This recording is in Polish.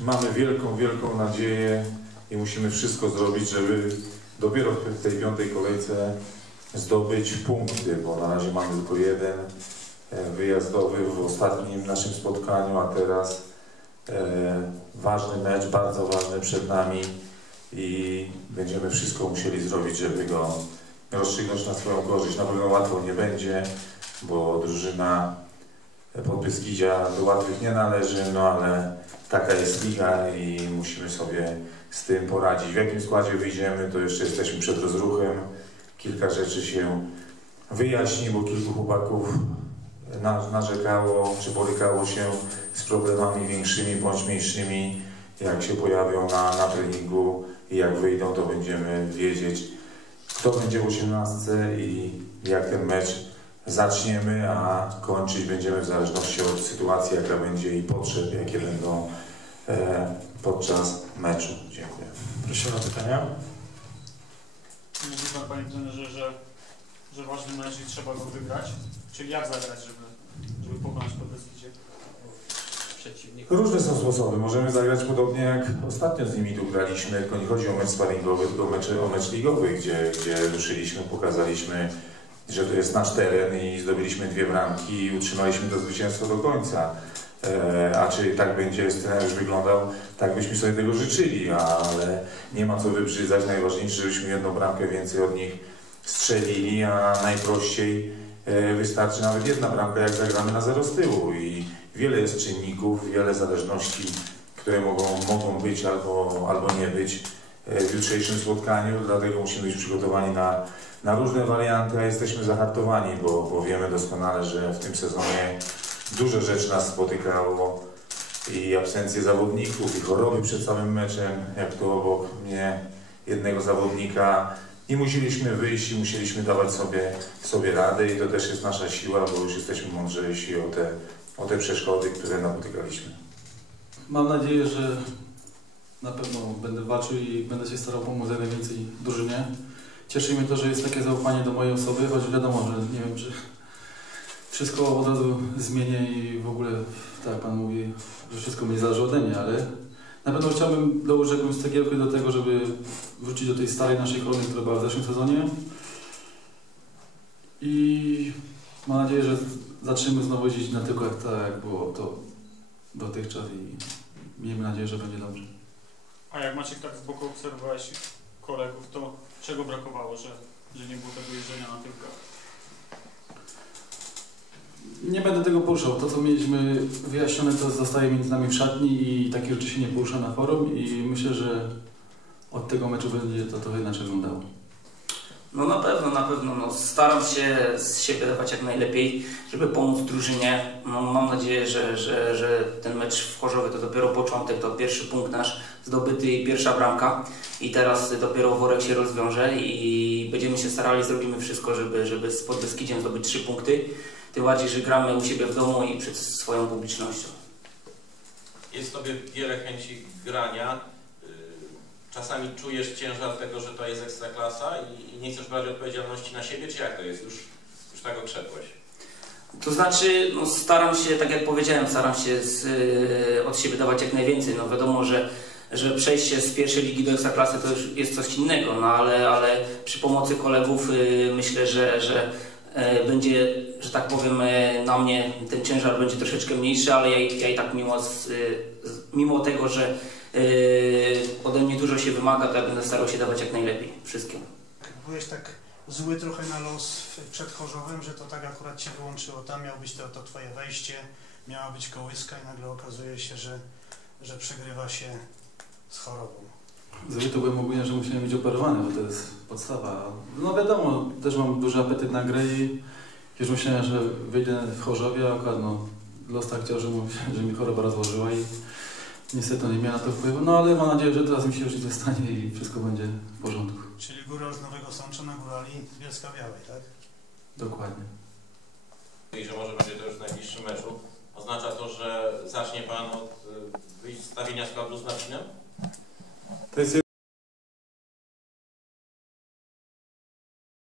mamy wielką, wielką nadzieję i musimy wszystko zrobić, żeby dopiero w tej piątej kolejce zdobyć punkty, bo na razie mamy tylko jeden e, wyjazdowy w ostatnim naszym spotkaniu, a teraz e, ważny mecz, bardzo ważny przed nami i będziemy wszystko musieli zrobić, żeby go rozstrzygnąć na swoją korzyść. Na pewno łatwo nie będzie, bo drużyna Podbeskidzia do łatwych nie należy, no ale taka jest liga i musimy sobie z tym poradzić. W jakim składzie wyjdziemy, to jeszcze jesteśmy przed rozruchem. Kilka rzeczy się wyjaśni, bo kilku chłopaków na- narzekało, czy borykało się z problemami większymi bądź mniejszymi. Jak się pojawią na, na treningu i jak wyjdą, to będziemy wiedzieć, kto będzie w 18 i jak ten mecz zaczniemy, a kończyć będziemy w zależności od sytuacji, jaka będzie i potrzeb, jakie będą e, podczas meczu. Dziękuję. Prosimy o pytania. Mówi Pan Panie trenerze, że, że ważny mecz i trzeba go wygrać. Czyli jak zagrać, żeby, żeby pokonać Podbeskidzie? przeciwnik. Różne są sposoby. Możemy zagrać podobnie jak ostatnio z nimi tu graliśmy, tylko nie chodzi o mecz sparingowy, tylko o mecz, o mecz ligowy, gdzie, gdzie ruszyliśmy, pokazaliśmy, że to jest nasz teren i zdobyliśmy dwie bramki i utrzymaliśmy to zwycięstwo do końca. E, a czy tak będzie scenariusz wyglądał, tak byśmy sobie tego życzyli, ale nie ma co wybrzydzać. Najważniejsze, żebyśmy jedną bramkę więcej od nich strzelili, a najprościej e, wystarczy nawet jedna bramka, jak zagramy na zero z tyłu. I wiele jest czynników, wiele zależności, które mogą, mogą być albo, albo nie być w jutrzejszym spotkaniu, dlatego musimy być przygotowani na, na różne warianty, a jesteśmy zahartowani, bo, bo wiemy doskonale, że w tym sezonie dużo rzeczy nas spotykało i absencje zawodników, i choroby przed samym meczem, jak tu obok mnie jednego zawodnika i musieliśmy wyjść i musieliśmy dawać sobie, sobie radę i to też jest nasza siła, bo już jesteśmy mądrzejsi o te, o te przeszkody, które napotykaliśmy. Mam nadzieję, że na pewno będę walczył i będę się starał pomóc jak najwięcej drużynie. Cieszy mnie to, że jest takie zaufanie do mojej osoby, choć wiadomo, że nie wiem, czy wszystko od razu zmienię i w ogóle, tak jak Pan mówi, że wszystko mnie zależy ode mnie, ale na pewno chciałbym dołożyć jakąś cegiełkę do tego, żeby wrócić do tej starej naszej kolonii, która była w zeszłym sezonie. I mam nadzieję, że zaczniemy znowu jeździć na jak, tak, jak było to dotychczas i miejmy nadzieję, że będzie dobrze. A jak Maciek tak z boku obserwowałeś kolegów, to czego brakowało, że, że nie było tego jeżdżenia na tyłkach? Nie będę tego poruszał. To, co mieliśmy wyjaśnione, to zostaje między nami w szatni i takie rzeczy się nie porusza na forum i myślę, że od tego meczu będzie to trochę inaczej wyglądało. No na pewno, na pewno. No, staram się z siebie dawać jak najlepiej, żeby pomóc drużynie. No, mam nadzieję, że, że, że ten mecz w Chorzowie to dopiero początek, to pierwszy punkt nasz zdobyty i pierwsza bramka. I teraz dopiero worek się rozwiąże i będziemy się starali, zrobimy wszystko, żeby, żeby z Podbeskidziem zdobyć trzy punkty. Tym bardziej, że gramy u siebie w domu i przed swoją publicznością. Jest Tobie wiele chęci grania. Czasami czujesz ciężar tego, że to jest ekstraklasa i, i nie chcesz brać odpowiedzialności na siebie, czy jak to jest? Już, już tak okrzepłeś. To znaczy, no, staram się, tak jak powiedziałem, staram się z, y, od siebie dawać jak najwięcej. No wiadomo, że, że przejście z pierwszej ligi do ekstraklasy to już jest coś innego, no ale, ale przy pomocy kolegów y, myślę, że, że y, będzie, że tak powiem, y, na mnie ten ciężar będzie troszeczkę mniejszy, ale ja, ja i tak mimo, z, y, mimo tego, że ode mnie dużo się wymaga, to ja będę starał się dawać jak najlepiej wszystkim. Byłeś tak zły trochę na los w- przed Chorzowem, że to tak akurat Cię wyłączyło. Tam miał być to, to Twoje wejście, miała być kołyska i nagle okazuje się, że, że przegrywa się z chorobą. Zły to byłem ogólnie, że musiałem być operowany, bo to jest podstawa. No wiadomo, też mam duży apetyt na grę i już myślałem, że wyjdę w Chorzowie, a akurat no, los tak chciał, że, mu, że mi choroba rozłożyła i niestety nie miała na to wpływu. No ale mam nadzieję, że teraz mi się już nic nie stanie i wszystko będzie w porządku. Czyli góra z Nowego Sącza na górali z Bielska Białej, tak? Dokładnie. I że może będzie to już w najbliższym meczu. Oznacza to, że zacznie Pan od y, wystawienia składu z Marcinem? To jest